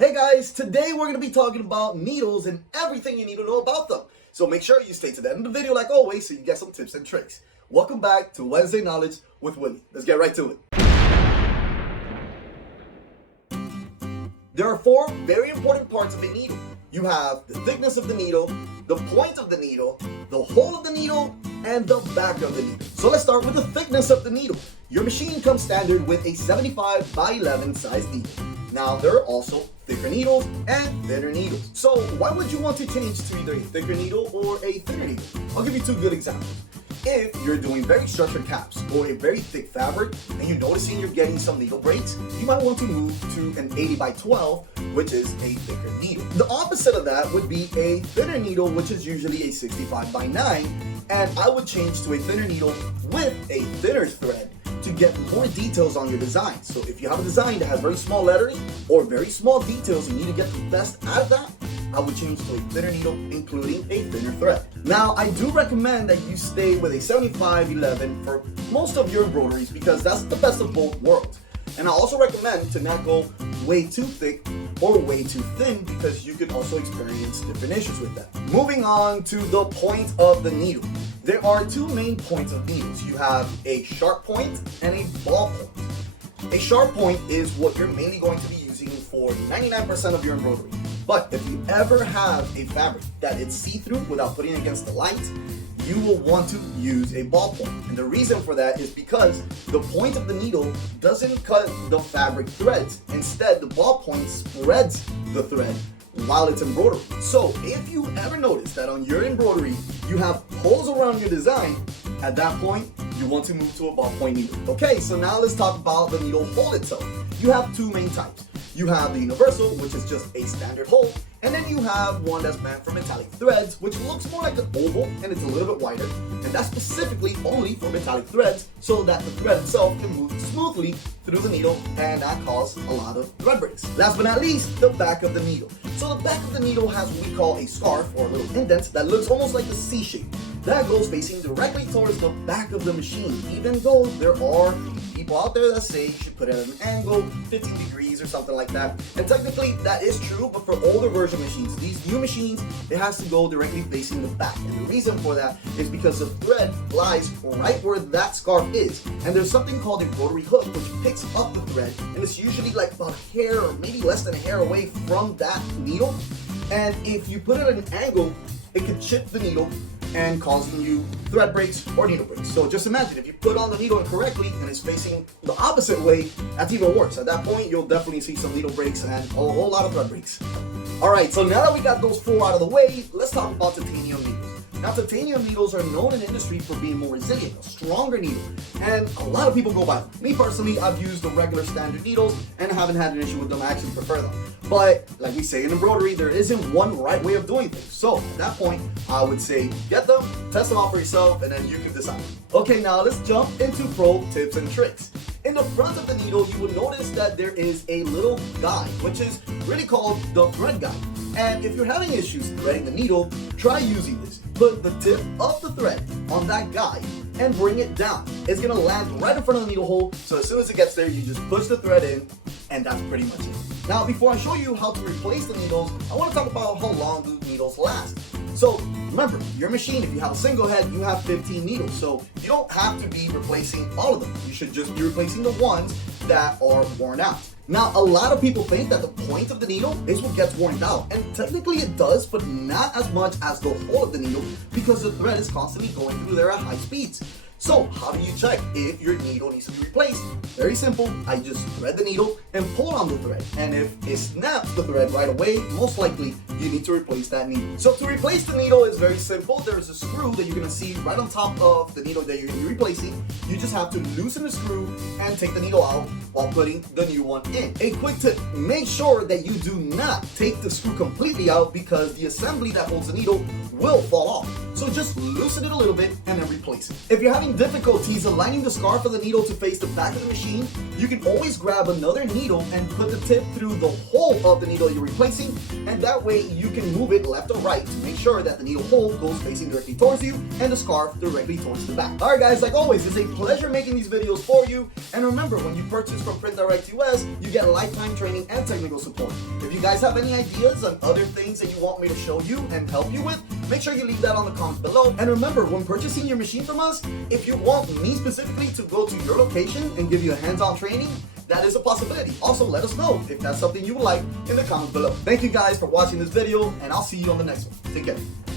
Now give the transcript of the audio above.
Hey guys, today we're going to be talking about needles and everything you need to know about them. So make sure you stay to the end of the video like always so you get some tips and tricks. Welcome back to Wednesday Knowledge with Willy. Let's get right to it. There are four very important parts of a needle. You have the thickness of the needle, the point of the needle, the hole of the needle, and the back of the needle. So let's start with the thickness of the needle. Your machine comes standard with a 75 by 11 size needle. Now, there are also thicker needles and thinner needles. So why would you want to change to either a thicker needle or a thinner needle? I'll give you two good examples. If you're doing very structured caps or a very thick fabric and you're noticing you're getting some needle breaks, you might want to move to an 80 by 12, which is a thicker needle. The opposite of that would be a thinner needle, which is usually a 65 by 9, and I would change to a thinner needle with a thinner thread to get more details on your design. So if you have a design that has very small lettering or very small details and you need to get the best out of that, I would change to a thinner needle, including a thinner thread. Now, I do recommend that you stay with a 75-11 for most of your embroideries because that's the best of both worlds. And I also recommend to not go way too thick or way too thin because you can also experience different issues with that. Moving on to the point of the needle. There are two main points of needles. You have a sharp point and a ball point. A sharp point is what you're mainly going to be using for 99% of your embroidery. But if you ever have a fabric that is see-through without putting it against the light, you will want to use a ball point. And the reason for that is because the point of the needle doesn't cut the fabric threads. Instead, the ball point spreads the thread while it's embroidered. So if you ever notice that on your embroidery you have holes around your design, at that point you want to move to a ballpoint needle. Okay, so now let's talk about the needle hole itself. You have two main types. You have the universal, which is just a standard hole, and then you have one that's meant for metallic threads, which looks more like an oval and it's a little bit wider, and that's specifically only for metallic threads so that the thread itself can move smoothly through the needle and not cause a lot of thread breaks. Last but not least, the back of the needle. So the back of the needle has what we call a scarf or a little indent that looks almost like a C shape. That goes facing directly towards the back of the machine, even though there are people out there that say you should put it at an angle, 15 degrees or something like that. And technically that is true, but for older version machines, these new machines, it has to go directly facing the back. And the reason for that is because the thread lies right where that scarf is. And there's something called embroidery hook, which picks up the thread, and it's usually like about a hair or maybe less than a hair away from that needle. And if you put it at an angle, it could chip the needle and causing you thread breaks or needle breaks. So just imagine if you put on the needle incorrectly and it's facing the opposite way, that's even worse. At that point, you'll definitely see some needle breaks and a whole lot of thread breaks. Alright, so now that we got those four out of the way, let's talk about titanium needles. Now, titanium needles are known in the industry for being more resilient, a stronger needle, and a lot of people go by them. Me personally, I've used the regular standard needles and haven't had an issue with them. I actually prefer them. But like we say in embroidery, there isn't one right way of doing things. So at that point, I would say get them, test them out for yourself, and then you can decide. Okay, now let's jump into pro tips and tricks. In the front of the needle, you will notice that there is a little guide, which is really called the thread guide. And if you're having issues threading the needle, try using this. Put the tip of the thread on that guide and bring it down. It's gonna land right in front of the needle hole, so as soon as it gets there, you just push the thread in, and that's pretty much it. Now, before I show you how to replace the needles, I wanna talk about how long do needles last. So remember, your machine, if you have a single head, you have 15 needles. So you don't have to be replacing all of them. You should just be replacing the ones that are worn out. Now, a lot of people think that the point of the needle is what gets worn out, and technically it does, but not as much as the hole of the needle because the thread is constantly going through there at high speeds. So how do you check if your needle needs to be replaced? Very simple. I just thread the needle and pull on the thread. And if it snaps the thread right away, most likely you need to replace that needle. So to replace the needle is very simple. There's a screw that you're gonna see right on top of the needle that you're gonna be replacing. You just have to loosen the screw and take the needle out while putting the new one in. A quick tip, make sure that you do not take the screw completely out because the assembly that holds the needle will fall off. So just loosen it a little bit and then replace it. If you're having having difficulties aligning the scarf of the needle to face the back of the machine, you can always grab another needle and put the tip through the hole of the needle you're replacing, and that way you can move it left or right to make sure that the needle hole goes facing directly towards you and the scarf directly towards the back. Alright guys, like always, it's a pleasure making these videos for you, and remember, when you purchase from Print Direct US, you get lifetime training and technical support. If you guys have any ideas on other things that you want me to show you and help you with, make sure you leave that on the comments below. And remember, when purchasing your machine from us, if you want me specifically to go to your location and give you a hands-on training, that is a possibility. Also, let us know if that's something you would like in the comments below. Thank you guys for watching this video, and I'll see you on the next one. Take care.